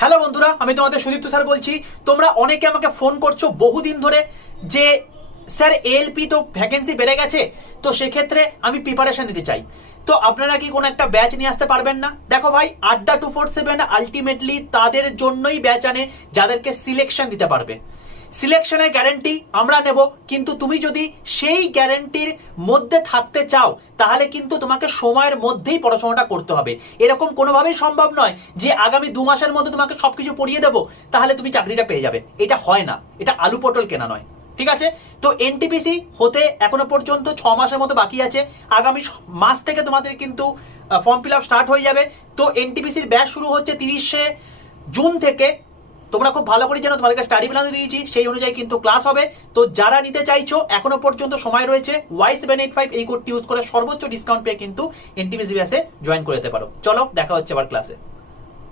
Hello বন্ধুরা, আমি তোমাদের সুদীপ্ত স্যার বলছি। তোমরা অনেকে আমাকে ফোন করছো বহুদিন ধরে যে স্যার এএলপি তো ভ্যাকেন্সি বেড়ে গেছে, তো সেক্ষেত্রে আমি প্রিপারেশন নিতে চাই। তো আপনারা কি কোনো একটা ব্যাচ নিয়ে আসতে পারবেন না? দেখো ভাই, আড্ডা 247 আলটিমেটলি তাদের জন্যই ব্যাচ আনে যাদেরকে সিলেকশন দিতে পারবে। সিলেকশনের গ্যারেন্টি আমরা নেব, কিন্তু তুমি যদি সেই গ্যারেন্টির মধ্যে থাকতে চাও তাহলে কিন্তু তোমাকে সময়ের মধ্যেই পড়াশোনাটা করতে হবে। এরকম কোনোভাবেই সম্ভব নয় যে আগামী 2 মাসের মধ্যে তোমাকে সবকিছু পড়িয়ে দেবো তাহলে তুমি চাকরিটা পেয়ে যাবে। এটা হয় না, এটা আলু পটল কেনা নয়। ঠিক আছে, তো এনটিপিসি হতে এখনো পর্যন্ত 6 মাসের মতো বাকি আছে। আগামী মাস থেকে তোমাদের কিন্তু ফর্ম ফিল আপ স্টার্ট হয়ে যাবে। তো এনটিপিসির ব্যাচ শুরু হচ্ছে 30শে জুন থেকে। তোমরা খুব ভালো করে জানো, তোমাদেরকে স্টাডি প্ল্যান দিয়েছি, সেই অনুযায়ী কিন্তু ক্লাস হবে। তো যারা নিতে চাইছো এখনো পর্যন্ত সময় রয়েছে। Y785 এই কোডটি ইউজ করে সর্বোচ্চ ডিসকাউন্ট পেয়ে কিন্তু এনটিপিসি ব্যাচে জয়েন করে যেতে পারো। চলো দেখা হচ্ছে আবার ক্লাসে।